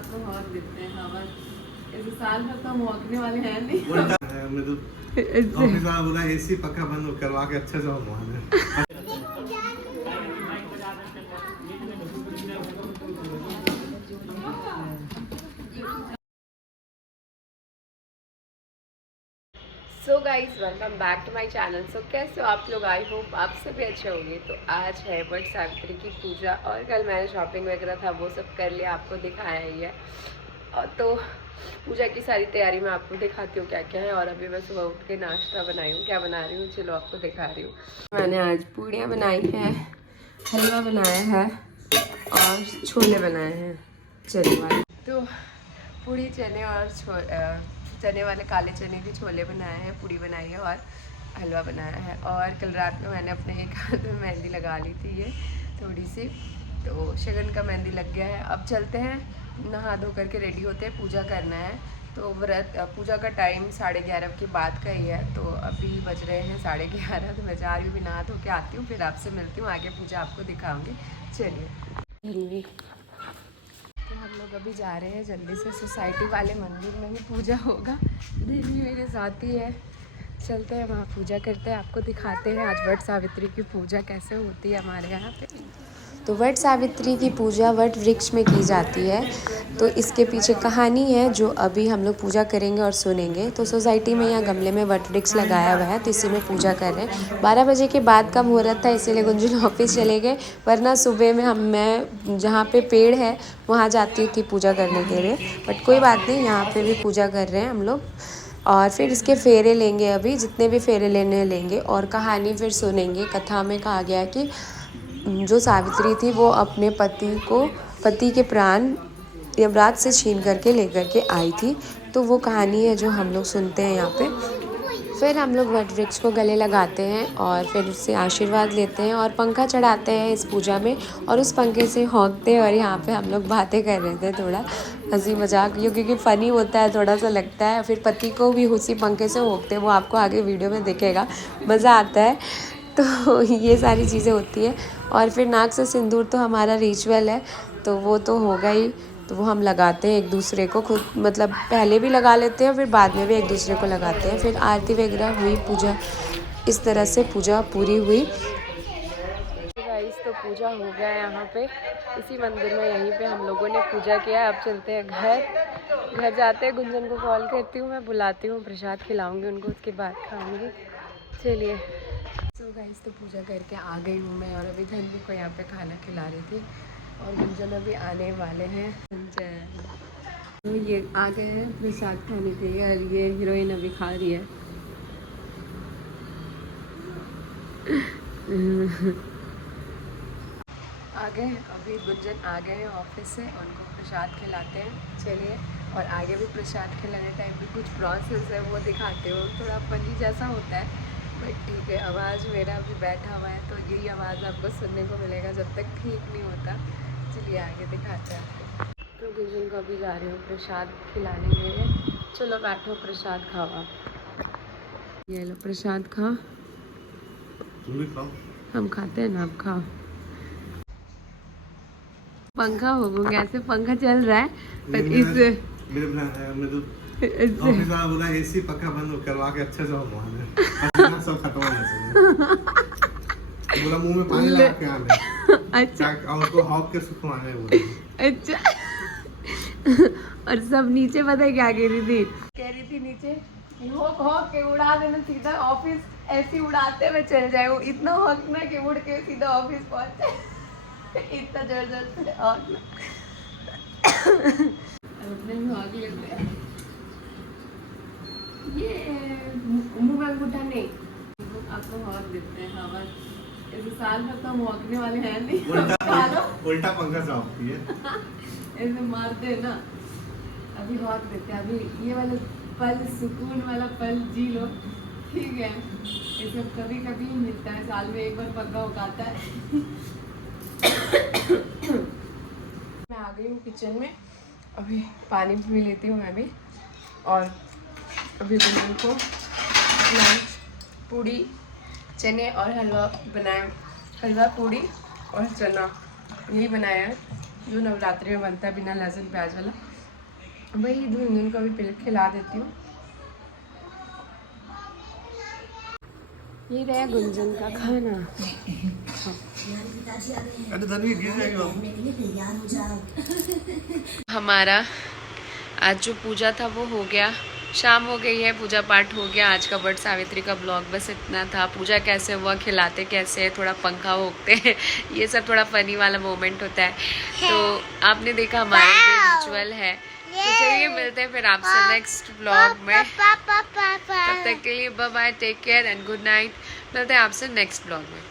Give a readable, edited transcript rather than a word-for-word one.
आपको हॉक देते हैं हवा। इस साल भर तो हम हॉकने वाले हैं नहीं। मैं तो ऑफिस वाला बोला एसी पक्का बंद करवा के अच्छे से वहाँ so guys welcome back to my channel. So कैसे हो आप लोग? आई होप आप सभी अच्छे होंगे। तो आज है वट सावित्री की पूजा और कल मैंने शॉपिंग वगैरह था वो सब कर लिया, आपको दिखाया ही है। और तो पूजा की सारी तैयारी मैं आपको दिखाती हूँ क्या क्या है। और अभी मैं सुबह उठ के नाश्ता बनाई हूँ, क्या बना रही हूँ चलो आपको दिखा रही हूँ। मैंने आज पूड़ियाँ बनाई हैं, हलवा बनाया है और छोले बनाए हैं चने वाले। तो पूड़ी चने और चने वाले काले चने के छोले बनाए हैं, पूड़ी बनाई है और हलवा बनाया है। और कल रात में मैंने अपने एक हाथ में मेहंदी लगा ली थी, ये थोड़ी सी, तो शगन का मेहंदी लग गया है। अब चलते हैं, नहा धो करके रेडी होते हैं, पूजा करना है। तो व्रत पूजा का टाइम 11:30 की बात का ही है। तो अभी बज रहे हैं 11:30। तो मैं जा रही हूँ, भी नहा धो के आती हूँ, फिर आपसे मिलती हूँ, आगे पूजा आपको दिखाऊँगी। चलिए, तो हम लोग अभी जा रहे हैं जल्दी से, सोसाइटी वाले मंदिर में ही पूजा होगा। दीदी मेरे साथ ही है, चलते हैं वहाँ पूजा करते हैं, आपको दिखाते हैं आज वट सावित्री की पूजा कैसे होती है हमारे यहाँ पे। तो वट सावित्री की पूजा वट वृक्ष में की जाती है। तो इसके पीछे कहानी है जो अभी हम लोग पूजा करेंगे और सुनेंगे। तो सोसाइटी में यहाँ गमले में वट वृक्ष लगाया हुआ है, तो इसी में पूजा कर रहे हैं। 12 बजे के बाद का मुहूर्त था, इसीलिए गुंजन ऑफिस चले गए, वरना सुबह में मैं जहाँ पे पेड़ है वहाँ जाती थी पूजा करने के लिए। बट कोई बात नहीं, यहाँ पे भी पूजा कर रहे हैं हम लोग। और फिर इसके फेरे लेंगे, अभी जितने भी फेरे लेने लेंगे और कहानी फिर सुनेंगे। कथा में कहा गया कि जो सावित्री थी वो अपने पति के प्राण यमराज से छीन करके लेकर के आई थी। तो वो कहानी है जो हम लोग सुनते हैं यहाँ पे। फिर हम लोग वट वृक्ष को गले लगाते हैं और फिर उससे आशीर्वाद लेते हैं और पंखा चढ़ाते हैं इस पूजा में, और उस पंखे से हौंकते हैं। और यहाँ पे हम लोग बातें कर रहे थे, थोड़ा हंसी मजाक, क्योंकि फ़नी होता है, थोड़ा सा लगता है। फिर पति को भी उसी पंखे से हौंकते हैं, वो आपको आगे वीडियो में दिखेगा, मज़ा आता है। तो ये सारी चीज़ें होती है। और फिर नाक से सिंदूर तो हमारा रिचुअल है, तो वो तो होगा ही। तो वो हम लगाते हैं एक दूसरे को, खुद मतलब पहले भी लगा लेते हैं, फिर बाद में भी एक दूसरे को लगाते हैं। फिर आरती वगैरह हुई, पूजा इस तरह से पूजा पूरी हुई। गाइस तो पूजा हो गया है यहाँ पे, इसी मंदिर में, यहीं पे हम लोगों ने पूजा किया। अब चलते हैं घर जाते हैं। गुंजन को कॉल करती हूँ, मैं बुलाती हूँ, प्रसाद खिलाऊँगी उनको, उसके बाद खाऊँगी। चलिए, तो गाइस तो पूजा करके आ गई हूँ मैं, और अभी धन्वी को यहाँ पे खाना खिला रही थी, और गुंजन अभी आने वाले हैं। तो ये आ गए हैं प्रसाद खाने के लिए, और ये हीरोइन अभी खा रही है। आ गए अभी, गुंजन आ गए हैं ऑफिस से, उनको प्रसाद खिलाते हैं। चलिए, और आगे भी प्रसाद खिलाने टाइम भी कुछ प्रोसेस है वो दिखाते हो, थोड़ा फनी जैसा होता है, बट ठीक है। आवाज़ मेरा अभी बैठा हुआ है, तो यही आवाज़ आपको सुनने को मिलेगा जब तक ठीक नहीं होता। चलिए आगे दिखाते हैं आपको। तो गुंजन को अभी जा रही हूँ प्रसाद खिलाने के लिए। चलो बैठो, प्रसाद खाओ आप। ये लो प्रसाद खाओ। तुम भी खाओ। हम खाते हैं ना, आप खाओ। पंखा हो गया, ऐसे पंखा चल रहा है, पर इस ऑफिस वाला बोला एसी पक्का बंद करवा के अच्छे से वहाँ सब खत्म हो जाए। बोला मुंह में पानी लगा के आने। अच्छा, और उसको हॉक के सुखवाने बोला। अच्छा। और सब नीचे पता है क्या कह रही थी नीचे, हॉक हॉक के उड़ा देना सीधा ऑफिस, ऐसे उड़ाते हुए चल जाए वो, इतना हॉकना कि उड़ के सीधा ऑफिस पहुंचे। इतना जोर जोर से हॉकना। अपने में हॉक लेते हैं, ये मुंह में अंगूठा नहीं, आपको हॉक देते हैं हवा। इस साल भर तो हम हॉकने वाले हैं नहीं। उल्टा पंखा से हॉकती है। ऐसे मारते हैं ना, अभी हॉक देते हैं। अभी ये वाला पल, सुकून वाला पल जी लो, ठीक है। ये सब कभी कभी मिलता है, साल में एक बार पंखा उगाता है। मैं आ गई हूँ किचन में, अभी पानी भी लेती हूँ मैं भी। और अभी गुंजन को लंच पूड़ी चने और हलवा बनाया, हलवा पूड़ी और चना, यही बनाया है। जो नवरात्रि में बनता है बिना लहसुन प्याज वाला, वही धुन को भी खिला देती हूँ। ये रहा गुंजन का खाना। हमारा आज जो पूजा था वो हो गया, शाम हो गई है, पूजा पाठ हो गया। आज का वट सावित्री का ब्लॉग बस इतना था। पूजा कैसे हुआ, खिलाते कैसे, थोड़ा पंखा भोगते हैं, ये सब थोड़ा फनी वाला मोमेंट होता है। तो आपने देखा हमारा जो रिचुअल है। तो चलिए मिलते हैं फिर आपसे नेक्स्ट ब्लॉग में। तब तक के लिए bye bye, take care and good night. मिलते हैं आपसे नेक्स्ट ब्लॉग में।